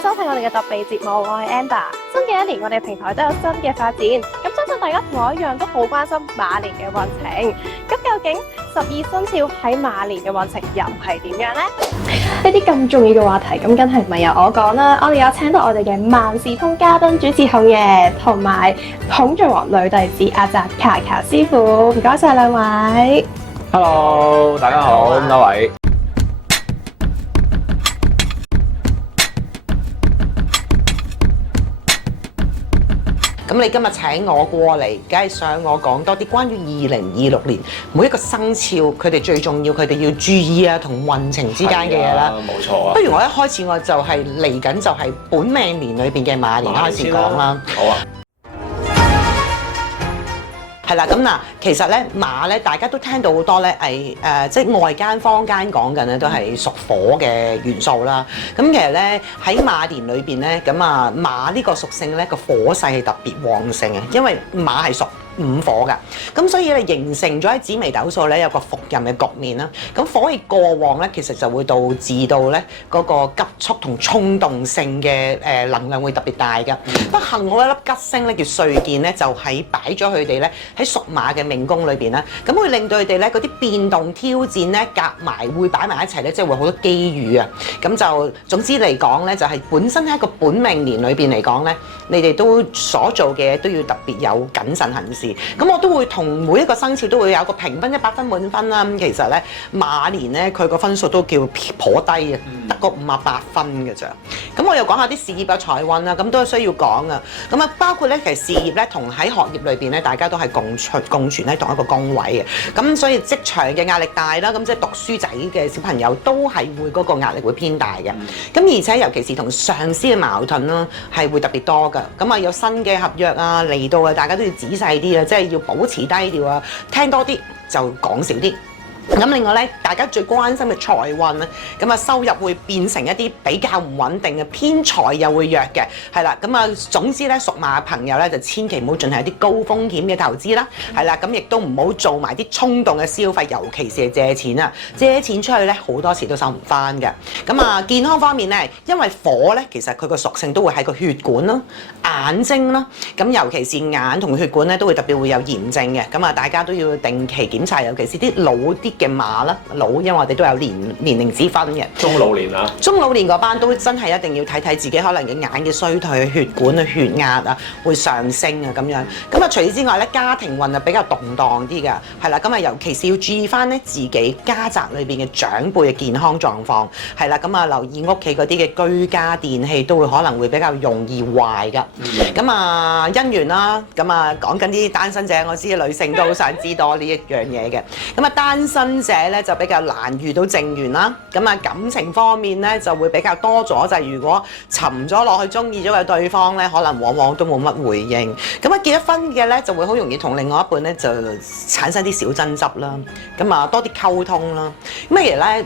收睇我哋嘅特備節目，我係 Amber。新嘅一年，我哋平台都有新嘅發展，咁相信大家同我一樣都好關心馬年嘅運程。咁究竟12生肖喺馬年嘅運程又係點樣呢？呢啲咁重要嘅話題，咁梗係唔係由我講啦。我哋有請到我哋嘅萬事通嘉賓主持孔爺，同埋孔雀王女弟子阿澤卡卡師傅，唔該晒兩位。Hello， 大家好，咁多位。咁你今日請我過嚟，梗係想我講多啲關於2026年每一個生肖佢哋最重要，佢哋要注意啊同運程之間嘅嘢啦。冇錯啊。不如我一開始我就係嚟緊就係本命年裏邊嘅馬年開始講啦。好啊。係啦，咁嗱，其實咧馬咧，大家都聽到好多咧，即係外間坊間講緊咧，都係屬火嘅元素啦。咁其實咧喺馬年裏邊咧，咁啊馬呢個屬性咧個火勢係特別旺盛嘅，因為馬係屬午火㗎，咁所以咧形成咗喺紫微斗數咧有個伏任嘅局面啦。咁火氣過旺咧，其實就會導致到咧嗰個急速同衝動性嘅能量會特別大㗎。不幸我一粒吉星咧叫歲健咧，就喺擺咗佢哋咧喺屬馬嘅命宮裏邊啦。咁會令到佢哋咧嗰啲變動挑戰咧夾埋會擺埋一齊咧，即係會好多機遇啊。咁就總之嚟講咧，就係本身喺一個本命年裏邊嚟講咧，你哋都所做嘅嘢都要特別有謹慎行事。咁我都會同每一個生肖都會有個評分100分滿分啦。咁其實咧馬年咧佢個分數都叫頗低嘅，得個58分嘅咋。咁我又講下啲事業啊財運啦，咁都需要講啊。咁啊包括咧其實事業咧同喺學業裏邊咧，大家都係共存喺同一個宮位嘅。咁所以職場嘅壓力大啦，咁即係讀書仔嘅小朋友都係會嗰個壓力會偏大嘅。咁而且尤其是同上司嘅矛盾啦，係會特別多㗎。咁啊有新嘅合約啊嚟到啊，大家都要仔細啲啊，即係要保持低調啊，聽多啲就講少啲。咁另外咧，大家最關心嘅財運咧，咁啊收入會變成一啲比較唔穩定嘅，偏財又會弱嘅，係啦。咁啊總之咧，屬馬嘅朋友咧就千祈唔好進行一啲高風險嘅投資啦，係啦。咁亦都唔好做埋啲衝動嘅消費，尤其是係借錢啊，借錢出去咧好多時都收唔翻嘅。咁啊健康方面咧，因為火咧其實佢個屬性都會喺個血管啦、眼睛啦，咁尤其是眼同血管咧都會特別會有炎症嘅。咁啊大家都要定期檢查，尤其是啲老啲嘅馬啦，老，因為我哋都有年齡之分嘅。中老年啊，中老年嗰班都真係一定要睇睇自己可能嘅眼嘅衰退、血管啊、血壓啊會上升啊咁樣。咁啊除此之外咧，家庭運啊比較動盪啲㗎，係啦。咁啊尤其是要注意翻咧自己家宅裏邊嘅長輩嘅健康狀況，係啦。咁啊留意屋企嗰啲嘅居家電器都會可能會比較容易壞㗎。咁啊姻緣啦，咁啊講緊啲單身者，我知女性都好想知多呢一樣嘢嘅。咁啊單身者咧就比較難遇到正緣啦，咁啊感情方面咧就會比較多咗，就係如果沉咗落去中意咗嘅對方咧，可能往往都冇乜回應。咁啊結咗婚嘅咧就會好容易同另外一半咧就產生啲小爭執啦，咁啊多啲溝通啦。咁其實咧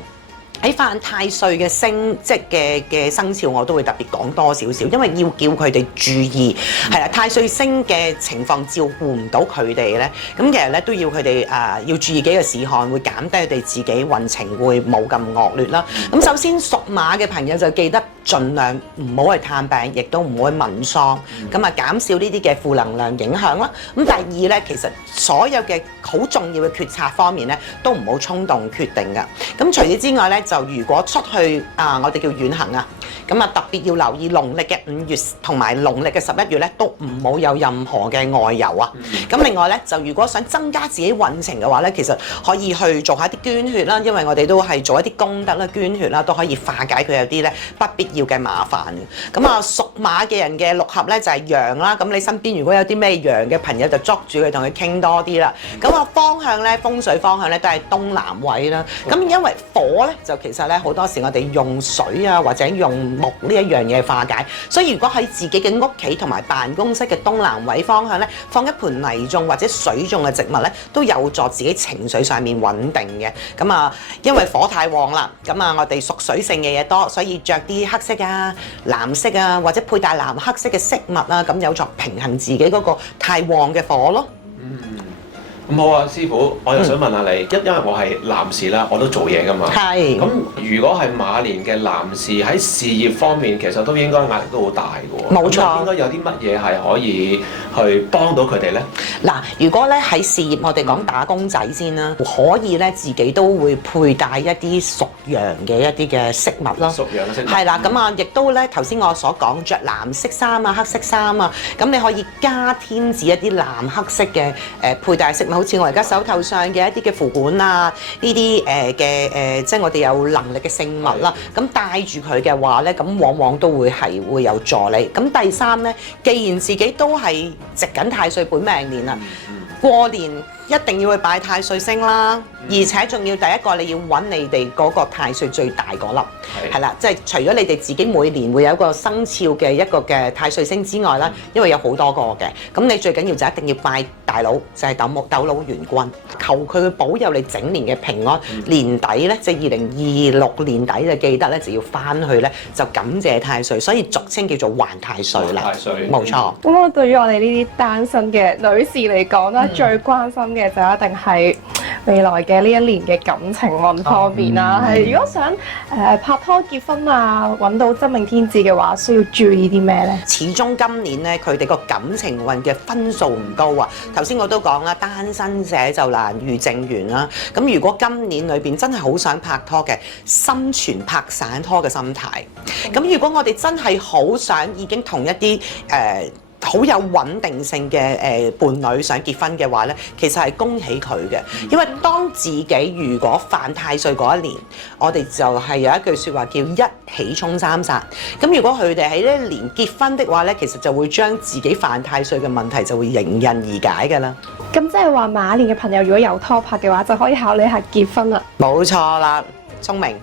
喺犯太歲嘅星即嘅生肖，我都會特別講多少少，因為要叫佢哋注意，係啦，太歲星嘅情況照顧唔到佢哋咧，咁其實咧都要佢哋要注意幾個事項，會減低佢哋自己運程會冇咁惡劣啦。咁首先屬馬嘅朋友就記得盡量唔好去探病，亦都唔好去問喪，咁啊減少呢啲嘅負能量影響啦。咁第二咧，其實所有嘅好重要嘅決策方面咧，都唔好衝動決定㗎。咁除此之外咧，就如果出去我哋叫遠行啊，咁啊特別要留意農曆嘅5月同埋農曆嘅11月咧，都唔好有任何嘅外遊啊。咁另外咧，就如果想增加自己運程嘅話咧，其實可以去做下啲捐血啦，因為我哋都係做一啲功德啦，捐血啦，都可以化解佢有啲咧不必要嘅麻煩嘅。咁啊屬馬嘅人嘅六合咧就係羊啦，咁你身邊如果有啲咩羊嘅朋友就捉住佢同佢傾多啲啦。咁啊方向咧風水方向咧都係東南位啦。咁因為火咧就其實咧好多時我哋用水啊或者用木呢一樣嘢化解，所以如果喺自己嘅屋企同埋辦公室嘅東南位方向咧放一盆泥種或者水種嘅植物咧，都有助自己情緒上面穩定嘅。咁啊因為火太旺啦，咁啊我哋屬水性嘅嘢多，所以着啲黑色啊、藍色啊或者佩戴藍黑色嘅飾物啊，咁有助平衡自己嗰個太旺嘅火咯。咁好啊，師傅，我又想問下你，因為我係男士啦，我都做嘢㗎嘛。係。咁如果係馬年嘅男士喺事業方面，其實都應該壓力都好大嘅喎。冇錯。應該有啲乜嘢係可以去幫到佢哋咧？嗱，如果咧喺事業，我哋講打工仔先啦，可以咧自己都會佩戴一啲屬羊嘅一啲嘅飾物咯。屬羊嘅飾物。係啦，咁啊，亦都咧頭先我所講着藍色衫啊、黑色衫啊，咁你可以加添置一啲藍黑色嘅佩戴飾物，好似我而家手頭上嘅一啲嘅符管啊，呢啲即係我哋有能力嘅聖物啦。咁戴住佢嘅話咧，咁往往都會有助你。咁第三咧，既然自己都係值緊太歲本命年啦，過年一定要去拜太歲星啦，而且仲要第一個你要揾你哋嗰個太歲最大嗰粒，係啦，即係除咗你哋自己每年會有一個生肖嘅一個嘅太歲星之外啦，因為有好多個嘅，咁你最緊要就一定要拜大佬，就係斗佬元君，求佢去保佑你整年嘅平安。年底咧，即係2026年底就記得咧就要翻去咧就感謝太歲，所以俗稱叫做還太歲啦。太歲，冇錯。咁我對於我哋呢啲單身嘅女士嚟講咧，最關心嘅就一定係未來嘅呢一年嘅感情運方面啦。係如果想拍拖結婚啊，揾到真命天子嘅話，需要注意啲咩咧？始終今年咧，佢哋個感情運嘅分數唔高啊。頭先我都講啦，單身者就難遇正緣啦。咁如果今年裏邊真係好想拍拖嘅，心存拍散拖嘅心態。咁如果我哋真係好想已經同一啲好有穩定性嘅伴侶想結婚嘅話咧，其實係恭喜佢嘅，因為當自己如果犯太歲嗰一年，我哋就係有一句説話叫一起衝三殺。咁如果佢哋喺呢一年結婚的話咧，其實就會將自己犯太歲嘅問題就會迎刃而解㗎啦。咁即係話馬年嘅朋友如果有拖拍嘅話，就可以考慮下結婚啦。冇錯啦，聰明。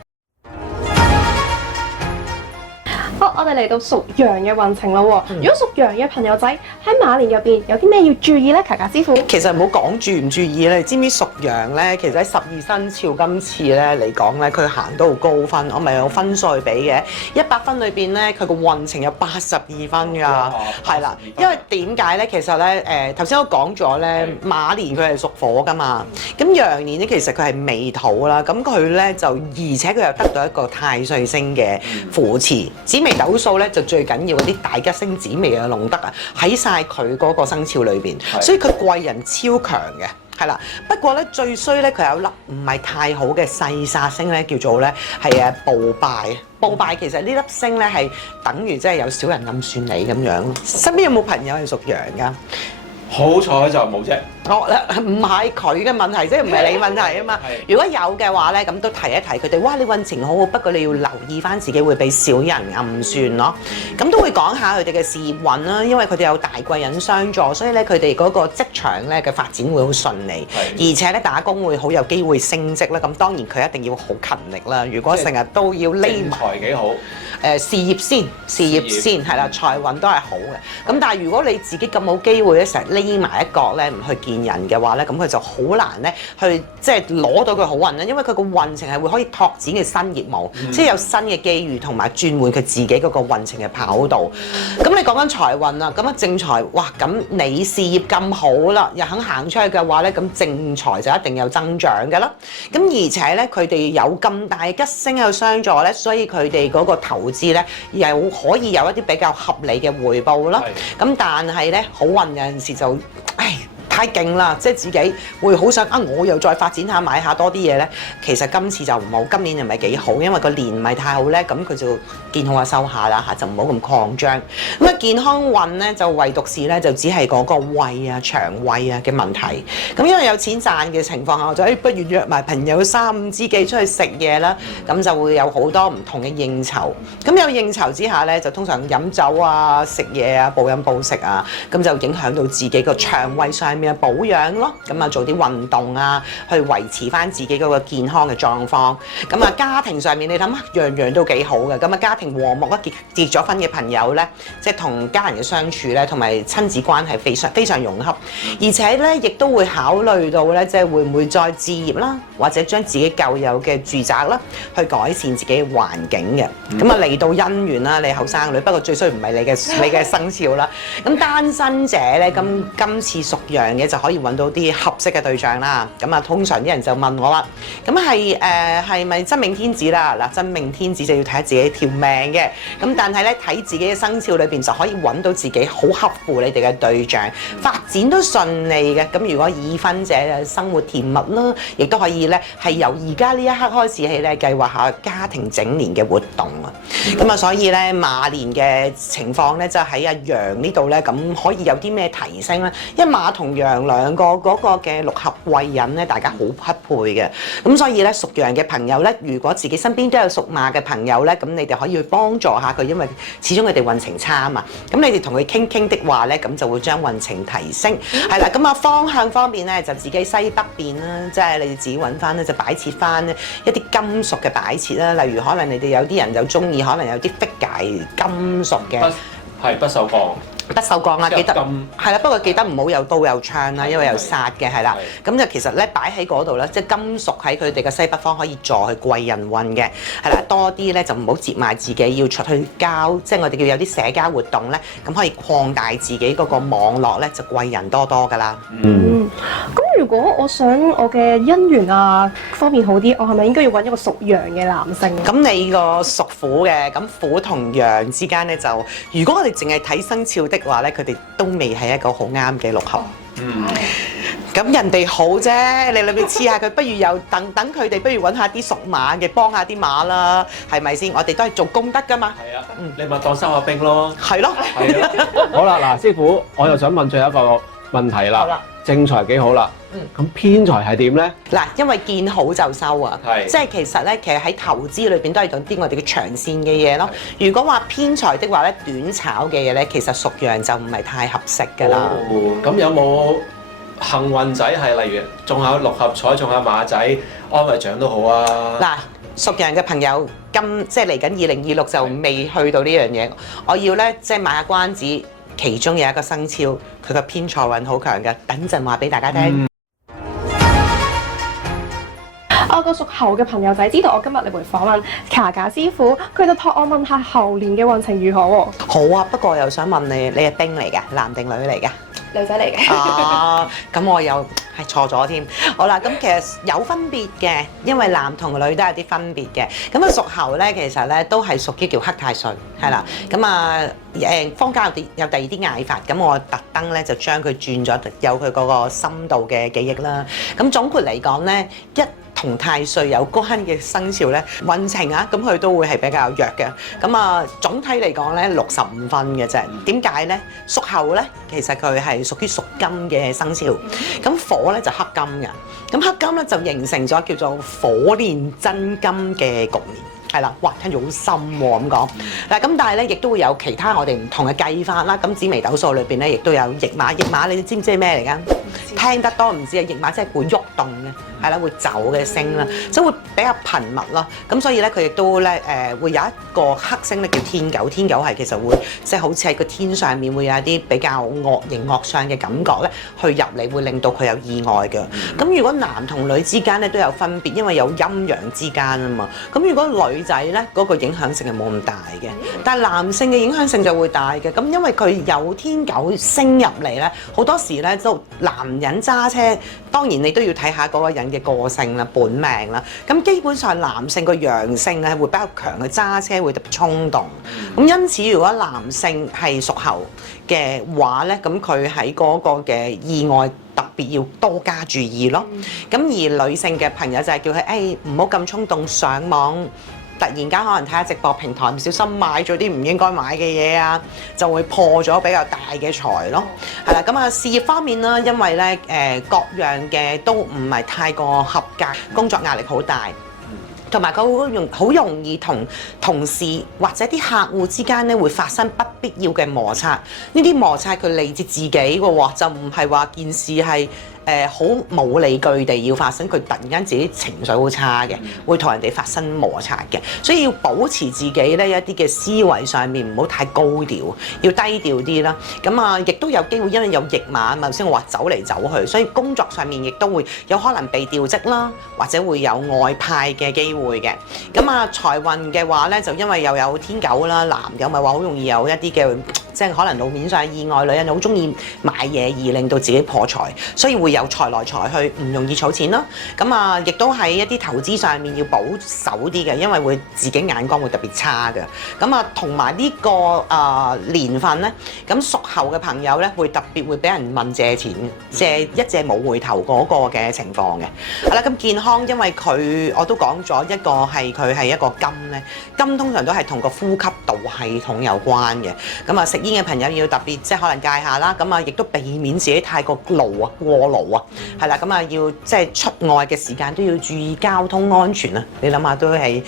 好，我哋嚟到屬羊嘅運程咯喎。如果屬羊嘅朋友仔喺馬年入邊有啲咩要注意咧？卡卡師傅，其實唔好講注唔注意咧，你知唔知屬羊咧？其實喺12生肖今次咧嚟講咧，佢行到好高分，我咪有分數去比嘅。100分裏邊咧，佢個運程有82分㗎，係啦。因為點解咧？其實咧，頭先我講咗咧，馬年佢係屬火㗎嘛，咁羊年咧其實佢係未土啦，咁佢咧就而且佢又得到一個太歲星嘅扶持，紫微斗數咧就最緊要嗰啲大吉星、紫微啊、龍德啊，喺晒佢嗰個生肖裏邊，所以佢貴人超強嘅，係啦。不過咧最衰咧，佢有粒唔係太好嘅細煞星咧，叫做咧係暴敗。暴敗其實呢粒星咧係等於即係有小人暗算你咁樣。身邊有冇朋友係屬羊㗎？好彩就冇啫。唔係佢嘅問題，即係唔係你問題啊嘛。如果有嘅話咧，咁都提一提佢哋。哇，你運程好好，不過你要留意翻自己會俾小人暗算咯。咁都會講下佢哋嘅事業運啦，因為佢哋有大貴人相助，所以咧佢哋嗰個職場咧嘅發展會好順利，而且咧打工會好有機會升職啦。咁當然佢一定要好勤力啦。如果成日都要匿埋，財幾好。事業先係啦，財運都係好嘅。咁但係如果你自己咁冇機會咧，成日匿埋一角咧，唔去見人嘅話咧，咁佢就好難咧去即係攞到佢好運啦。因為佢個運程係會可以拓展嘅新業務，即係有新嘅機遇同埋轉換佢自己嗰個運程嘅跑道。咁你講緊財運啦，咁啊正財，哇！咁你事業咁好啦，又肯行出去嘅話咧，咁正財就一定有增長㗎啦。咁而且咧，佢哋有咁大吉星喺度相助咧，所以佢哋嗰個投資咧又可以有一啲比較合理嘅回報啦。咁但係咧，好運有陣時就，太勁啦！即係自己會好想啊，我又再發展下買下多啲嘢咧。其實今次就唔好，今年又唔係幾好，因為個年唔係太好咧，咁佢就健康下收下啦嚇，就唔好咁擴張。咁啊健康運咧就唯獨是咧就只係嗰個胃啊、腸胃啊嘅問題。咁因為有錢賺嘅情況下，我就不如約埋朋友3、5知己出去食嘢啦。咁就會有好多唔同嘅應酬。咁有應酬之下咧，就通常飲酒啊、食嘢啊、暴飲暴食啊，咁就影響到自己個腸胃上面保養咯，咁啊做啲運動啊，去維持翻自己嗰個健康嘅狀況。咁啊家庭上面你諗下，樣樣都幾好嘅。咁啊家庭和睦啊，結咗婚嘅朋友咧，即係同家人嘅相處咧，同埋親子關係非常融洽。而且咧，亦都會考慮到咧，即係會唔會再置業啦，或者將自己舊有嘅住宅啦，去改善自己嘅環境嘅。咁啊嚟到姻緣啦，你後生女，不過最衰唔係你嘅生肖啦。咁單身者咧，今次屬羊嘅就可以揾到啲合適嘅對象啦。咁啊，通常啲人就問我啦，咁係咪真命天子啦？嗱，真命天子就要睇下自己條命嘅。咁但係咧，睇自己嘅生肖裏邊就可以揾到自己好合乎你哋嘅對象，發展都順利嘅。咁如果已婚者生活甜蜜啦，亦都可以咧係由而家呢一刻開始起咧計劃下家庭整年嘅活動啊。咁啊，所以咧馬年嘅情況咧就喺阿羊呢度咧，咁可以有啲咩提升咧？因為馬同羊兩個嗰個嘅六合貴人咧，大家好匹配嘅。咁所以咧屬羊嘅朋友咧，如果自己身邊都有屬馬嘅朋友咧，咁你哋可以去幫助下佢，因為始終佢哋運程差啊嘛。咁你哋同佢傾的話咧，咁就會將運程提升。係啦，咁啊方向方面咧就自己西北邊啦，即係你哋自己揾翻咧就擺設翻一啲金屬嘅擺設啦。例如可能你哋有啲人就中意可能有啲 figure 金屬嘅，係不鏽鋼。不鏽鋼啊，記得金係啦，不過記得唔好有刀有槍啦，因為有殺嘅係啦。咁就其實咧擺喺嗰度咧，即係金屬喺佢哋嘅西北方可以助去貴人運嘅，係啦，多啲咧就唔好接埋自己，要出去交，即係我哋叫有啲社交活動咧，咁可以擴大自己嗰個網絡咧，就貴人多多㗎啦。咁如果我想我嘅姻緣啊方面好啲，我係咪應該要揾一個屬羊嘅男性？咁你個屬虎嘅，咁虎同羊之間咧就，如果我哋淨係睇生肖的話咧，佢哋都未係一個好啱嘅六合。咁人哋好啫，你裏邊黐下佢，不如又等佢哋，不如揾下啲屬馬嘅幫下啲馬啦，係咪先？我哋都係做功德㗎嘛。係啊，你咪當收下兵咯。係咯。係啊。好啦，嗱，師傅，我又想問最後一個問題啦。好啦。正財幾好啦，咁偏財係點咧？嗱，因為見好就收啊，係即係其實咧，其實喺投資裏邊都係講啲我哋嘅長線嘅嘢咯。如果話偏財的話咧，短炒嘅嘢咧，其實屬羊就唔係太合適㗎啦。咁有冇幸運仔係例如中下六合彩、中下馬仔、安慰獎都好啊？嗱，屬羊嘅朋友，即係嚟緊2026就未去到呢樣嘢，我要咧即係賣下關子。其中有一個生肖，佢個偏財運好強嘅，等陣話俾大家聽。我個屬猴嘅朋友仔知道我今日嚟回訪問卡架師傅，佢就託我問下猴年嘅運程如何喎。好啊，不過我又想問你，你係兵嚟㗎，男定女嚟㗎？女仔嚟嘅。啊，咁我又係錯咗添。好啦，咁其實有分別嘅，因為男同女都有啲分別嘅。咁啊屬猴咧，其實咧都係屬於叫黑太歲，係啦。咁啊坊間有第二啲嗌法，咁我特登咧就將佢轉咗，有佢嗰個深度嘅記憶啦。咁總括嚟講咧，同太歲有關嘅生肖咧，運程啊，咁佢都會係比較弱嘅。咁啊，總體嚟講咧，65分嘅啫。點解咧？屬猴咧，其實佢係屬於屬金嘅生肖。咁火咧就克金嘅。咁克金咧就形成咗叫做火煉真金嘅局面。係啦，哇，聽住好深喎咁講。嗱，咁但係咧，亦都會有其他我哋唔同嘅計法啦。咁紫微斗數裏邊咧，亦都有驛馬。驛馬你知唔知係咩嚟㗎？聽得多唔知啊，驛馬即係會喐動嘅，係啦，會走嘅星啦，即係會比較頻密咯。咁所以咧，佢亦都咧會有一個黑星咧叫天狗。天狗係其實會即係好似喺個天上面會有一啲比較惡形惡相嘅感覺咧，去入嚟會令到佢有意外嘅。咁如果男同女之間咧都有分別，因為有陰陽之間啊嘛。咁如果女仔咧嗰個影響性係冇咁大嘅，但係男性嘅影響性就會大嘅。咁因為佢有天狗升入嚟咧，好多時咧都男人揸車，當然你都要睇下嗰個人嘅個性啦、本命啦。咁基本上男性個陽性咧會比較強，嘅揸車會特別衝動。咁因此如果男性係屬猴嘅話咧，咁佢喺嗰個嘅意外特別要多加注意咯。咁而女性嘅朋友就係叫佢唔好咁衝動上網。突然間可能睇下直播平台唔小心買咗啲唔應該買嘅嘢啊，就會破咗比較大嘅財咯。係啦，咁啊事業方面啦，因為咧各樣嘅都唔係太過合格，工作壓力好大，同埋佢好容易同同事或者啲客戶之間咧會發生不必要嘅摩擦。呢啲摩擦佢嚟自自己嘅喎，就唔係話件事係好冇理據地要發生，佢突然間自己情緒好差嘅，會同人哋發生摩擦嘅，所以要保持自己咧一啲嘅思維上面唔好太高調，要低調啲啦。咁啊，亦都有機會因為有驛馬啊嘛，頭先我話走嚟走去，所以工作上面亦都會有可能被調職啦，或者會有外派嘅機會嘅。咁啊，財運嘅話咧，就因為又有天狗啦，男嘅咪話好容易有一啲嘅即係可能路面上意外，女人好中意買嘢而令到自己破財，所以會有財來財去，唔容易儲錢咯。咁啊，亦都喺一啲投資上面要保守啲嘅，因為會自己眼光會特別差嘅。咁啊，同埋呢個年份咧，咁屬猴嘅朋友咧會特別會俾人問借錢，借一借冇回頭嗰個嘅情況嘅。係啦，咁健康因為佢我都講咗一個係佢係一個金咧，金通常都係同個呼吸道系統有關嘅。咁啊，食煙嘅朋友要特別即係可能戒下啦。咁啊，亦都避免自己太過勞啊、過勞啊。係啦，咁啊要即係出外嘅時間都要注意交通安全啊。你諗下都係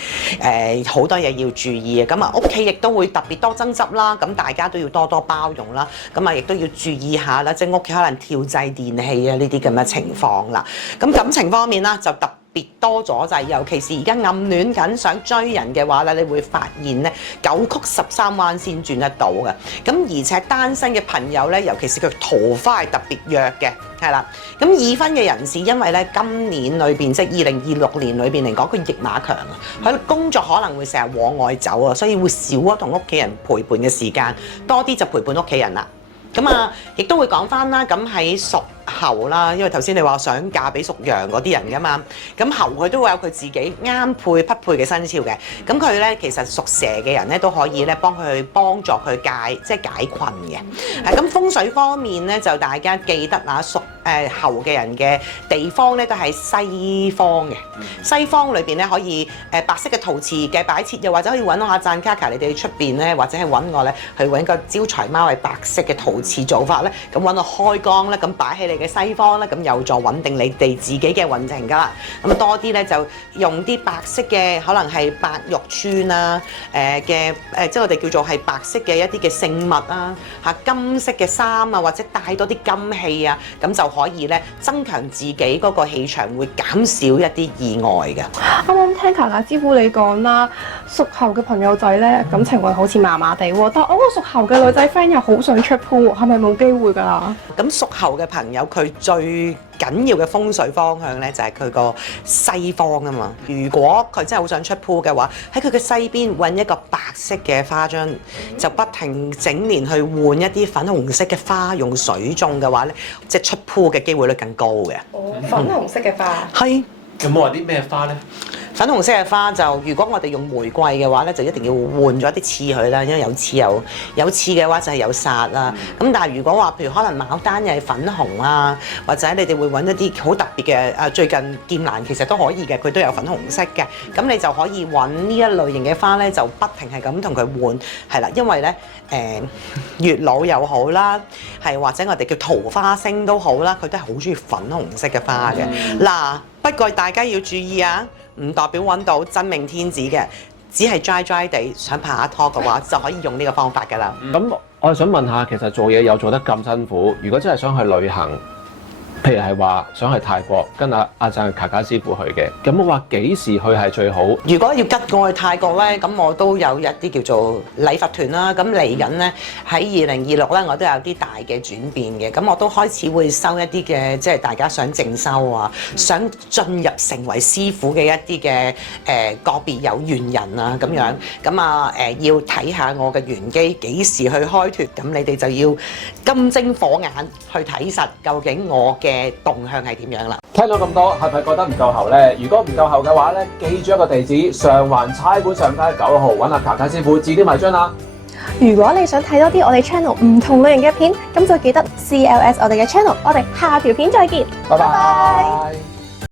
好多嘢要注意啊。咁啊，屋企亦都會特別多爭執啦。咁大家都要多多包容啦。咁啊，亦都要注意下啦，即係屋企可能跳掣電器啊呢啲咁嘅情況啦。咁感情方面啦，就特別多咗就係，尤其是而家暗戀緊想追人嘅話咧，你會發現咧9曲13彎先轉得到嘅。咁而且單身嘅朋友咧，尤其是佢桃花係特別弱嘅，係啦。咁已婚嘅人士，因為咧今年裏邊即係2026年裏邊嚟講，佢驛馬強啊，佢工作可能會成日往外走啊，所以會少咗同屋企人陪伴嘅時間，多啲就陪伴屋企人啦。咁啊，亦都會講翻啦。咁喺屬猴啦，因為頭先你話想嫁俾屬羊嗰啲人噶嘛，咁猴佢都會有佢自己啱配匹配嘅生肖嘅。咁佢咧其實屬蛇嘅人咧都可以咧幫助佢解困嘅。咁風水方面咧就大家記得啊，屬猴嘅人嘅地方咧都係西方嘅。西方裏邊咧可以白色嘅陶瓷嘅擺設，又或者可以揾下讚卡卡，你哋出邊咧或者係揾我咧去揾個招財貓係白色嘅陶瓷做法咧，咁揾個開光咧，咁擺喺你嘅西方咧，咁有助穩定你哋自己嘅運程噶啦。咁多啲咧就用啲白色嘅，可能係白玉串啊，即係我哋叫做係白色嘅一啲嘅聖物啊，金色嘅衫啊，或者帶多啲金器啊，咁就可以咧增強自己嗰個氣場，會減少一啲意外嘅。啱啱聽卡卡師傅你講啦，屬猴嘅朋友仔咧感情運好似麻麻地喎，但係我個屬猴嘅女仔 friend 又好想出鋪，係咪冇機會㗎啦？咁屬猴嘅朋友佢最緊要嘅風水方向咧就係佢個西方啊嘛。如果佢真係好想出鋪嘅話，喺佢嘅西邊揾一個白色嘅花樽，就不停整年去換一啲粉紅色嘅花，用水種嘅話咧，即係出鋪嘅機會率更高嘅。哦，粉紅色嘅花。係。有冇話啲咩花咧？粉紅色嘅花就，如果我哋用玫瑰嘅話咧，就一定要換咗啲刺佢啦，因為有刺嘅話就係有煞啦。咁但係如果話譬如可能牡丹又係粉紅啊，或者你哋會揾一啲好特別嘅最近劍蘭其實都可以嘅，佢都有粉紅色嘅。咁你就可以揾呢一類型嘅花咧，就不停係咁同佢換，係啦，因為咧月老又好啦，係或者我哋叫桃花星都好啦，佢都係好中意粉紅色嘅花嘅。嗱，不過大家要注意啊！唔代表揾到真命天子嘅，只係dry地想拍下拖嘅話，就可以用呢個方法㗎啦。咁我想問下，其實做嘢又做得咁辛苦，如果真係想去旅行，譬如係話想去泰國，跟阿讚卡卡師傅去嘅，咁我話幾時去係最好？如果要吉我去泰國咧，咁我都有一啲叫做禮佛團啦。咁嚟緊咧喺2026咧，我都有啲大嘅轉變嘅。咁我都開始會收一啲嘅，即係大家想正修啊，想進入成為師傅嘅一啲嘅個別有緣人啊咁樣。咁啊要睇下我嘅玄機幾時去開脫，咁你哋就要金睛火眼去睇實究竟我嘅動向係點樣啦？聽到咁多，係咪覺得唔夠喉呢？如果唔夠喉嘅話呢，記住一個地址：上環差館上街9號，揾阿卡卡師傅指點迷津啦。如果你想睇多啲我哋 channel 唔同類型嘅片，咁就記得 CLS 我哋嘅 channel。我哋下條片再見，拜拜。